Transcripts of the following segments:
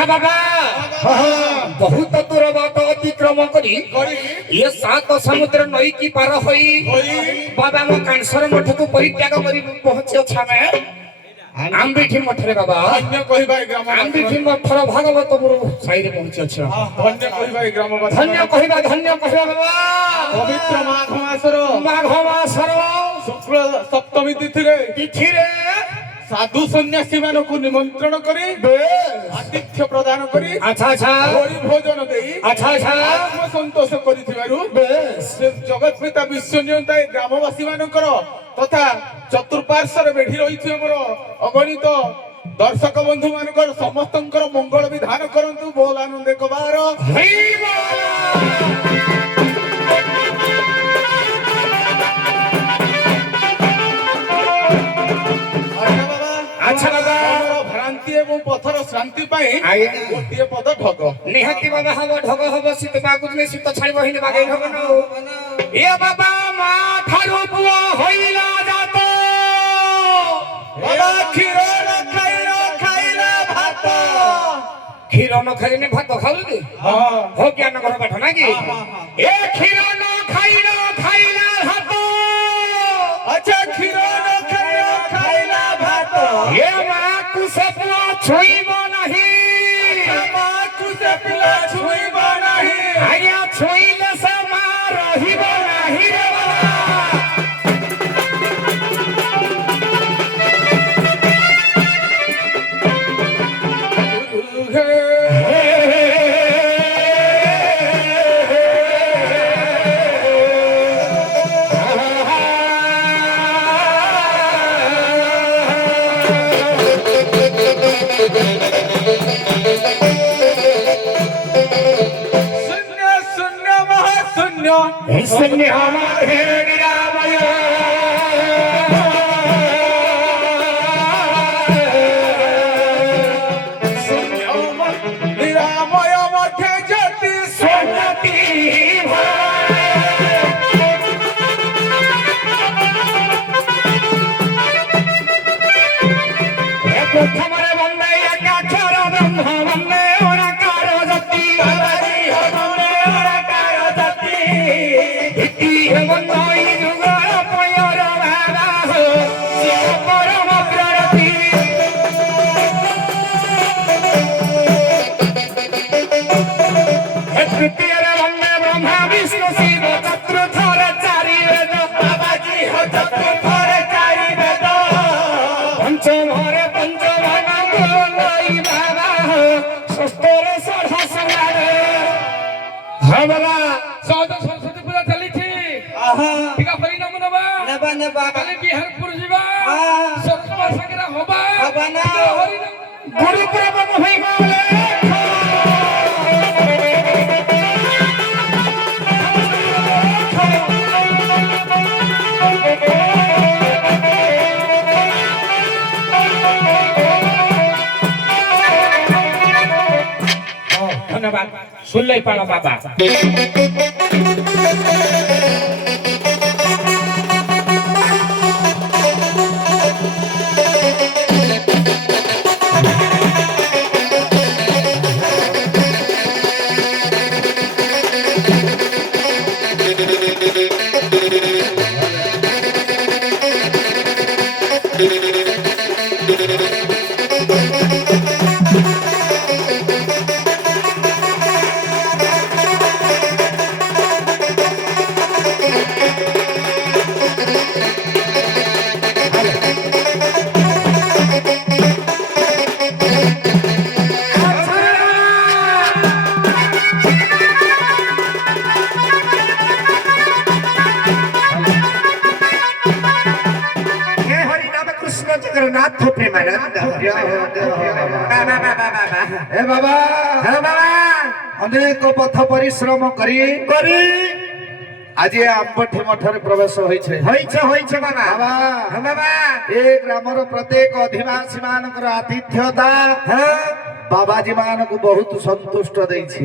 अच्छा बाबा बहुत दूर बात अतिक्रम करी ये 7 समुद्र नई की पार होई बाबा मो कांसर मठ को परित्याग करी पहुंचे छामे आंबिठी मठ रे बाबा धन्य कहिबा ग्राम आंबिठी मठर भागवत गुरु साई रे पहुंचे छ धन्य कहिबा ग्रामवासी धन्य कहिबा बाबा पवित्र माघ मासर शुक्ल सप्तमी तिथि रे साधु सन्यासी मानक निमंत्रण करी आतिथ्य प्रदान करी अच्छा अच्छा होरी भोजन देई अच्छा अच्छा आत्म संतोष करिथिबारु जगत पिता विश्वनियंता ग्रामवासी मानकर तथा चतुर्पार्श्वर बेढी रहिथि हमर अगणित दर्शक बंधु मानकर समस्तंकर मंगल विधान करंतु बोल आनंद कबार अच्छा बाबा भ्रांति एवं पथर शांति गोटे पद ढग निहाती बाबा हब ढग हब शीत बागुले शीत छाड़ी बहिन बागै हब न ए बाबा मा थारु पुआ होइला जात बाबा क्षीर न खाइला भात क्षीर न खाइने भात खाउ कि हां हो ज्ञान घर पाठ ना कि ए क्षीर न खाइला भात अच्छा क्षीर न खाइला भात ये मा कुसपुआ छुइबो नाही मा कुसपुआ छुइबो नाही आया छुइले से मा रहिबो नाही रे शून्य हमारे निरामय निरामय मध्य ज्योति स्वती प्रथमरे वंदे एकाक्षर ब्रह्म वंदे ओंकार ज्योति बंदई जुगर पयर बाबा हो शिव परम प्ररति तृतीय वंदे ब्रह्मा विष्णु शिव चतुर्थर चारि वेद बाबाजी हो चतुर्थर चारि वेद पंचमरे पंचमनई बाबा हो षष्ठरे षोडशनारे हमला सरस्वती पूजा चली टीका परिणाम नबा काली बिहारपुर जीवा सत्सवा संग्रह होबा ना गुरु प्रभु होई बोले धन्यवाद सुन ले पाला बाबा जगन्नाथ प्रेमानंद हे बाबा अनेक पथ परिश्रम करी आज आंबठी मठरे प्रवेश होइछे बाबा ए ग्रामर प्रत्येक अधिवासी मानकर आतिथ्यता ବାବାଜୀ ମାନଙ୍କୁ ବହୁତ ସନ୍ତୁଷ୍ଟ ଦେଇଛି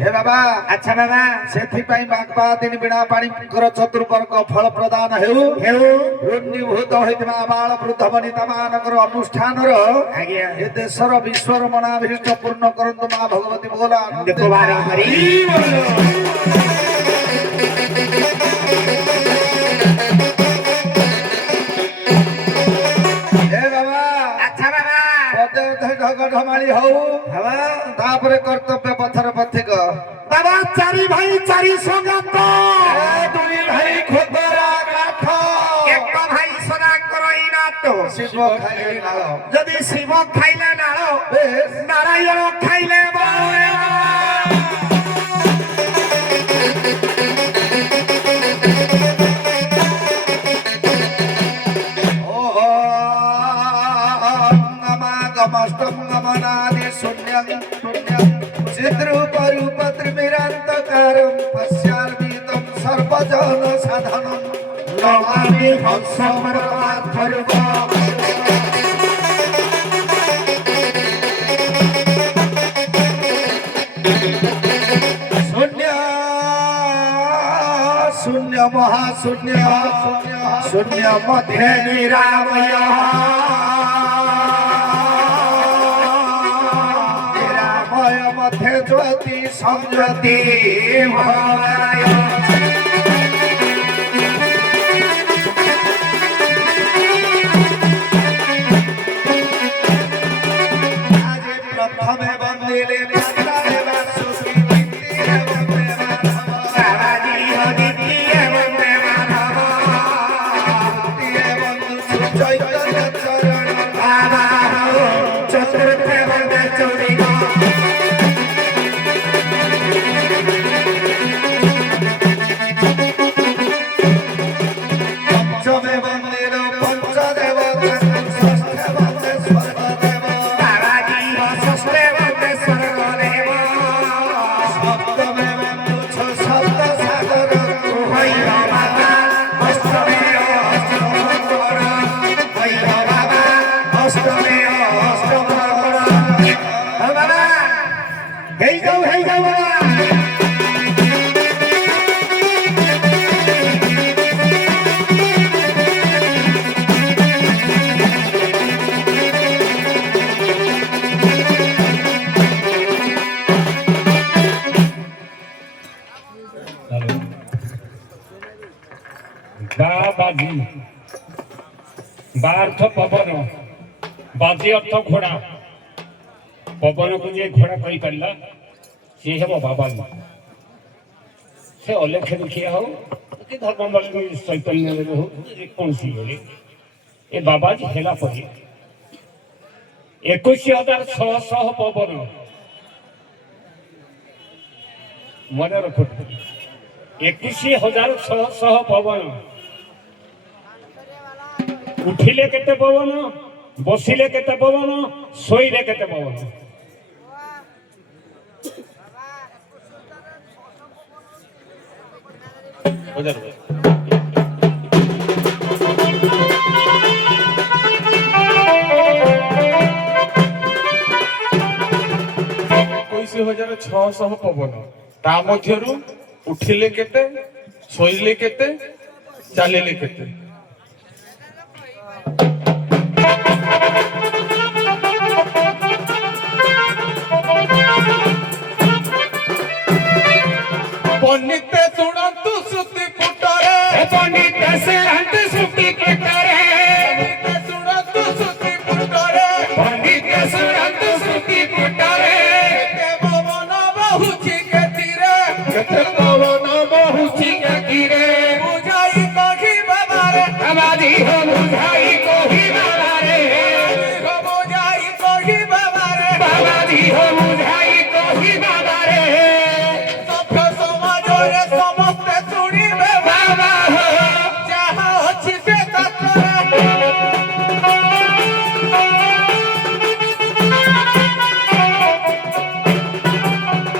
ହେ ବାବା ଆଚ୍ଛା ବାବା ସେଥିପାଇଁ ମାଘ ଦିନ ବିଣା ପାଣିଙ୍କର ଚତୁର୍ବର୍ଗ ଫଳ ପ୍ରଦାନ ହେଉ ଋଣ୍ୟଭୂତ ହୋଇଥିବା ବାଳ ବୃଦ୍ଧ ବନିତା ମାନଙ୍କର ଅନୁଷ୍ଠାନର ଆଜ୍ଞା ଏ ଦେଶର ବିଶ୍ୱର ମନାଭୀଷ୍ଟ ପୂର୍ଣ୍ଣ କରନ୍ତୁ ମା ଭଗବତୀ ବୋଲ ଦେଖ ବାର ହରି ହେ ବାବା ଆଚ୍ଛା ବାବା ପଦେ ଅଧେ ଢଗ ଢମାଳି ହଉ ତାପରେ କର୍ତ୍ତବ୍ୟ ପଥର ପଥିକ ବାବା ଚାରି ଭାଇ ଚାରି ସଙ୍ଗାତ ଦୁଇ ଭାଇ ଖୋଦରା କାଠ ଏକ ଭାଇ ସଦା କରଇ ନାଟ ଶିବ ଖାଇଲେ ନାଳ ଯଦି ଶିବ ଖାଇଲେ ନାଳ ବେଶ ନାରାୟଣ ଖାଇଲେ ବାଳ गमष्टम गमनादि शून्यं चिद्रूपरूप त्रिमिरान्तकारं पश्यार्मितं सर्वजन साधनं नमामि हंसमर्वात्मरूप शून्य शून्य महाशून्य शून्य मध्ये निरामय मध्ये ज्योति संज्योति भवाय आज प्रथमे वंदिले मातारे वासुकी द्वितीये वंदे माधव साराजी द्वितीय वंदे माधव तृतीये वंदे चैतन्य चरण बाबा चतुर्थ वंदे चौड़ी पंचमे वंदिल पंचदेव षष्ठे वंदे स्वर्गदेव साराजी षष्ठे वंदे स्वर्गदेव सप्तमे वंदे सप्त सागर बाबा अष्टमे अष्टमकर बाबा अष्टमे अष्टमकर बाबा हे जाओ बाबा बाजी बार्थ पवन बाजी अर्थ घोड़ा पवन को जे घोड़ा कही पारा सी हम बाबा से अलेख देखिए हो कि धर्म चैतन्य हो कौन सी बोले ए बाबाजी हेला पड़े 21,600 पवन मन रख 21,600 पवन उठिले केते पवन बसिले केते पवन शोइले केते पवन हज़ार 600 पवन ता मध्यरु उठिले केते शोइले केते चालिले केते पंडित सुनंतु सुति पुटरे पंडित शरणत सुति पुटरे पंडित सुनंतु सुति पुटरे पंडित शरणत सुति पुटरे केते पवन बहुची के तीरे केते पवन बहुची के तीरे बुझाई कही बाबा रे बाबाजी हो बुझाई कोही बाबा रे बुझाई कही बाबा रे बाबाजी हो बुझाई कोही बाबा रे सभ्य समाज रे समस्त सुनिबे बाबा हो जहाँ अछि से तत्रे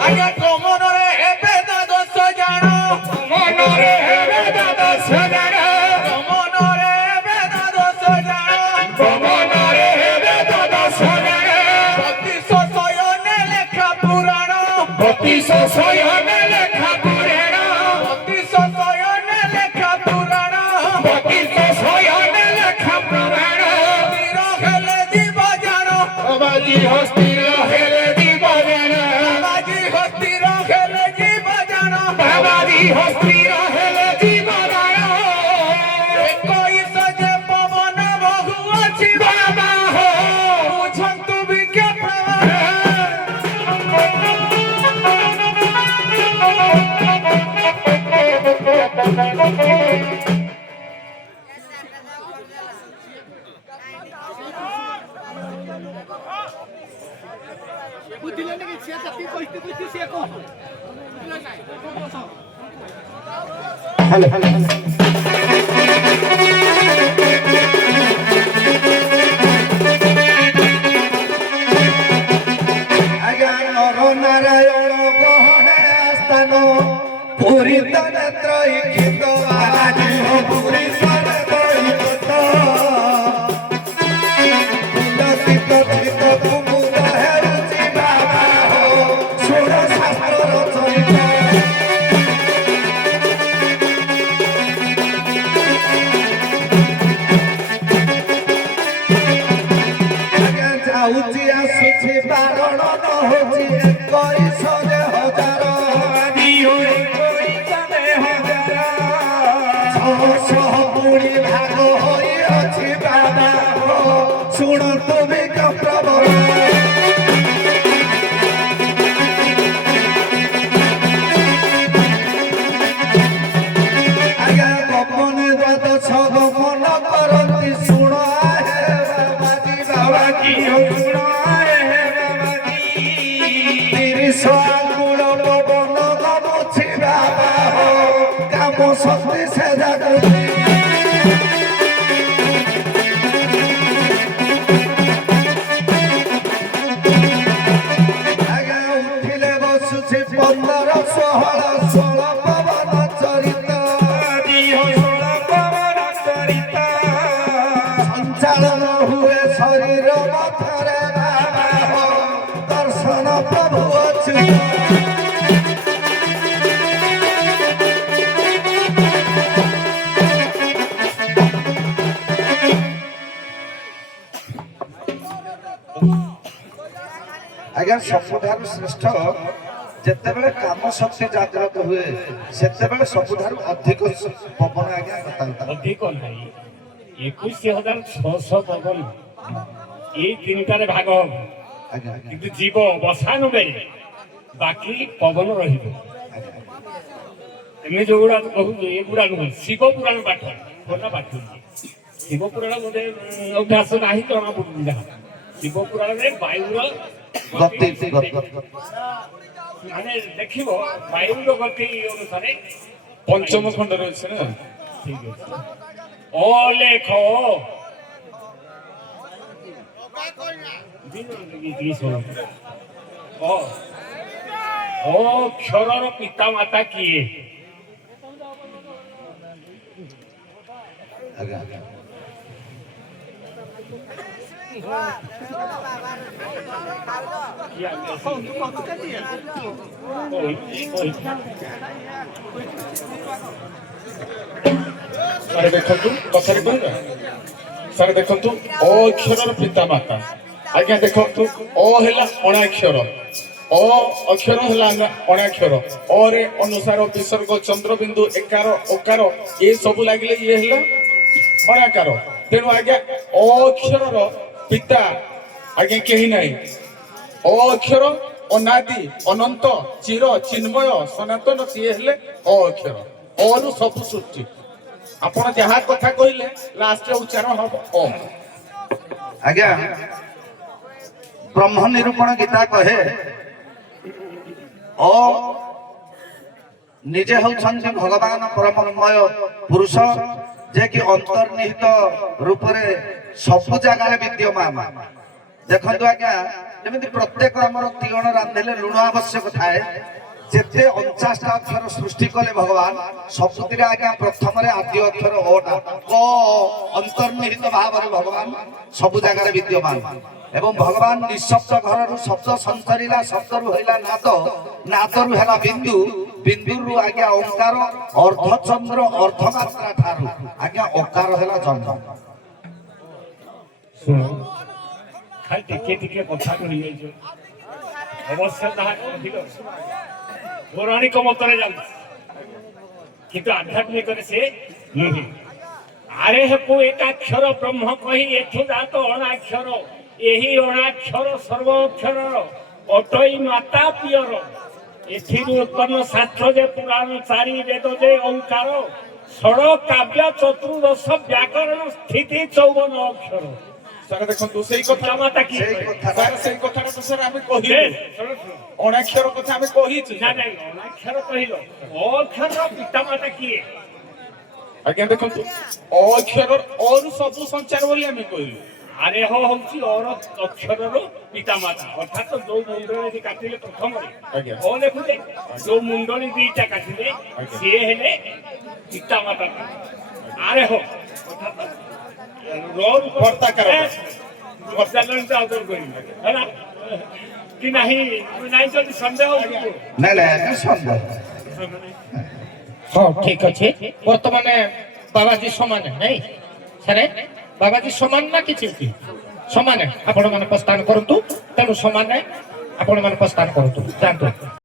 आगे कमन रे एबे द्वादश जानो मनरे हेबे दादश जानो कमन रे एबे द्वादश जानो ଶୟନ ଲେଖା ପୁରାଣ ବତିଶ ଶୟନ ଲେଖା ପୁରାଣ ବତିଶ ଶୟନ ଲେଖା ପୁରାଣ ସ୍ଥିର ହେଲେ ଯିବ ଜାଣ ବାବାଜୀ ହସ୍ତିର ହେଲେ ଯିବ ଜାଣ ବାବାଜୀ ହସ୍ତିର ହେଲେ ଯିବ ଜାଣ ବାବାଜୀ ହସ୍ତିର ହେଲେ ଯିବ ଜାଣ 21 ଯେ ପବନ ବହୁ ଅଛି ବାବା ହୋ ବୁଝନ୍ତୁ ବିଜ୍ଞାପନ ଆଜ୍ଞା ନର ନାରାୟଣ ଗହଣା ସ୍ଥାନ ପୁରୀ ନେତ୍ର ଇକ୍ଷିତ ଆଜି ପୁରୀ ପୁଲକିତ ଚିତ କୁମୁଦ ହେଉଛି ବାବା ହୋ ଶୁଣ ଶାସ୍ତ୍ରର ଚରିତ ଆଜ୍ଞା ଯାଉଛି ଆସୁଛି ବାରଣ ନ ହଉଛି 21 ହଜାର ଛଅଶହ ପୁଣି ଭାଗ ହୋଇଅଛି ବାବା ହୋ ଶୁଣନ୍ତୁ ବିଜ୍ଞପ୍ରବଳ ଆଜ୍ଞା ଗୋପନେ ଦ୍ୱାଦଶ ଗୋପନ କରନ୍ତି ଶୁଣ ହେ ବାବାଜୀ ବାବାଜୀ ଶୁଣ ହେ ବାବାଜୀ 30 ଆଙ୍ଗୁଳ ପବନ ଗମୁଛି ବାବା ହୋ କାମ ଶକ୍ତି ସେ ଜାଗୃତି ଆଜ୍ଞା ଉଠିଲେ ବସୁଛି 15 16 ପବନ ଚରିତ ସଞ୍ଚାଳନ ହୁଏ ଶରୀର ମଥରେ ବାବା ହୋ ଦର୍ଶନ ପ୍ରଭୁ ଅଚ୍ୟୁତ ଆଜ୍ଞା ସବୁଠାରୁ ଶ୍ରେଷ୍ଠ ଯେତେବେଳେ କାମ ଶକ୍ତି ଜାଗ୍ରତ ହୁଏ ସେତେବେଳେ ସବୁଠାରୁ ଅଧିକ ପବନ ଆଜ୍ଞା କଥା ଅଧିକ ନାହିଁ 21,600 ପବନ ଏଇ ତିନିଟାରେ ଭାଗ ହବ ଆଜ୍ଞା ଆଜ୍ଞା କିନ୍ତୁ ଜୀବ ବସାନ ବେଳେ ବାକି ପବନ ରହିବ ଏମିତି ଯୋଉଗୁଡା କହୁଛୁ ଏଗୁଡା ନୁହେଁ ଶିବ ପୁରାଣ ପାଠ ଭଲ ପାଠ ଶିବ ପୁରାଣ ବୋଧେ ଅଭ୍ୟାସ ନାହିଁ ଜଣା ପଡୁନି ଯାହା ଶିବ ପୁରାଣରେ ବାୟୁର ଗତି ମାନେ ଦେଖିବ ବାୟୁର ଗତି ଅନୁସାରେ ପଞ୍ଚମ ଖଣ୍ଡରେ ଅଛି ନା ଠିକ ଅଛି ଅଲେଖ ଅକ୍ଷରର ପିତା ମାତା କିଏ ଆଜ୍ଞା ଆଜ୍ଞା ସାର୍ ଦେଖନ୍ତୁ କଥାରେ କହିବା ସାର୍ ଦେଖନ୍ତୁ ଅକ୍ଷରର ପିତା ମାତା ଆଜ୍ଞା ଦେଖନ୍ତୁ ଅ ହେଲା ଅଣାକ୍ଷର ଅ ଅକ୍ଷର ହେଲା ଅଣାକ୍ଷର ଅରେ ଅନୁସାର ବିସର୍ଗ ଚନ୍ଦ୍ରବିନ୍ଦୁ ଏକାର ଓକାର ଏ ସବୁ ଲାଗିଲେ ଇଏ ହେଲା ଅଣାକାର ତେଣୁ ଆଜ୍ଞା ଅକ୍ଷରର ପିତା ଆଜ୍ଞା କେହି ନାହିଁ ଅକ୍ଷର ଅନାଦି ଅନନ୍ତ ଚିର ଚିନ୍ମୟ ସନାତନ ସିଏ ହେଲେ ଅକ୍ଷର ଅରୁ ସବୁ ସୃଷ୍ଟି ଆପଣ ଯାହା କଥା କହିଲେ ଲାଷ୍ଟରେ ଉଚ୍ଚାରଣ ହବ ଅ ଆଜ୍ଞା ବ୍ରହ୍ମ ନିରୂପଣ ଗୀତା କହେ ଅ ନିଜେ ହେଉଛନ୍ତି ଭଗବାନ ପରମମୟ ପୁରୁଷ ଯେ କି ଅନ୍ତର୍ନିହିତ ରୂପରେ ସବୁ ଜାଗାରେ ବିଦ୍ୟମାନ ଦେଖନ୍ତୁ ଆଜ୍ଞା ଯେମିତି ପ୍ରତ୍ୟେକ ଆମର ତିଅଣ ରାନ୍ଧିଲେ ଲୁଣ ଆବଶ୍ୟକ ଥାଏ যেতে 49টা অক্ষর সৃষ্টি কলে ভগবান ସବୁଥିରେ ଆଜ୍ଞା ପ୍ରଥମରେ ଆଦ୍ୟ ଅକ୍ଷର ଓଟା କ ଅନ୍ତର୍ନିହିତ ଭାବରେ ଭଗବାନ ସବୁ ଜାଗାରେ ବିଦ୍ୟମାନ ଏବଂ ଭଗବାନ ନିଃଶବ୍ଦ ଘରରୁ ଶବ୍ଦ ସଞ୍ଚରିଲା ଶବ୍ଦରୁ ହେଲା ନାଦ ନାଦରୁ ହେଲା ବିନ୍ଦୁ ବିନ୍ଦୁରୁ ଆଜ୍ଞା ଓଙ୍କାର ଅର୍ଦ୍ଧଚନ୍ଦ୍ର ଅର୍ଦ୍ଧମାତ୍ରା ଠାରୁ ଆଜ୍ଞା ଓକାର ହେଲା ଜନ୍ମ। ଶୁଣ ଖାଲି ଟିକେ ଟିକେ କଥା କହିଯାଇଛ ଅବଶ୍ୟ ତାହା ଅଧିକ ପୌରାଣିକ ମତରେ ଯାଉଛି କିନ୍ତୁ ଆଧ୍ୟାତ୍ମିକରେ ସେ ନୁହେଁ। ଆରେ ହେକୁ ଏକାକ୍ଷର ବ୍ରହ୍ମ କହି ଏଠୁ ଜାତ ଅଣାକ୍ଷର ଏହି ଅଣାକ୍ଷର ସର୍ବ ଅକ୍ଷରର ଅଟଇ ମାତା ପିୟର ଏଥିରୁ ଉତ୍ପନ୍ନ ଶାସ୍ତ୍ର ଯେ ପୁରାଣ ଚାରି ବେଦ ଯେ ଓଙ୍କାର ଷଡ଼ କାବ୍ୟ ଚତୁର୍ଦଶ ବ୍ୟାକରଣ ସ୍ଥିତି 54 ଅକ୍ଷର। ସାର୍ ଦେଖନ୍ତୁ ସେଇ କଥା ମାତା କି ସାର୍ ସେଇ କଥାଟା ତ ସାର୍ ଆମେ କହିଲୁ ଅଣାକ୍ଷର କଥା ଆମେ କହିଛୁ ନା ନାଇଁ ଅନାକ୍ଷର କହିଲ ଅକ୍ଷର ପିତାମାତା କିଏ? ଆଜ୍ଞା ଦେଖନ୍ତୁ ଅକ୍ଷର ଅରୁ ସବୁ ସଞ୍ଚାର ବୋଲି ଆମେ କହିଲୁ। ଆରେ ହଉଛି ଅର ଅକ୍ଷରର ପିତାମାତା ଅର୍ଥାତ ଯୋଉ ମୁଣ୍ଡଳି କାଟିଲେ ପ୍ରଥମରେ ଆଜ୍ଞା। ଅ ଲେଖୁଛେ ଯୋଉ ମୁଣ୍ଡଳି ଦିଟା କାଟିଲେ ସିଏ ହେଲେ ପିତାମାତା। ଆରେ ହୋ ଅର୍ଥାତ ରୋଲ ବର୍ତ୍ତାକାର ବର୍ତ୍ତାକାରଟା ଆଦର କରିବି ହେଲା କି ନାହିଁ ନାହିଁ ଯଦି ସନ୍ଦେହ ନାଇଁ ନାଇଁ ଆଜ୍ଞା ସନ୍ଦେହ ହଁ ଠିକ ଅଛି ବର୍ତ୍ତମାନ ବାବାଜୀ ସମାନ ନାଇଁ ସାରେ ବାବାଜୀ ସମାନ ନା କିଛି ସମାନ ଆପଣ ମାନେ ପ୍ରସ୍ଥାନ କରନ୍ତୁ ତେଣୁ ସମାନ ଆପଣ ମାନେ ପ୍ରସ୍ଥାନ କରନ୍ତୁ ଯାଆନ୍ତୁ।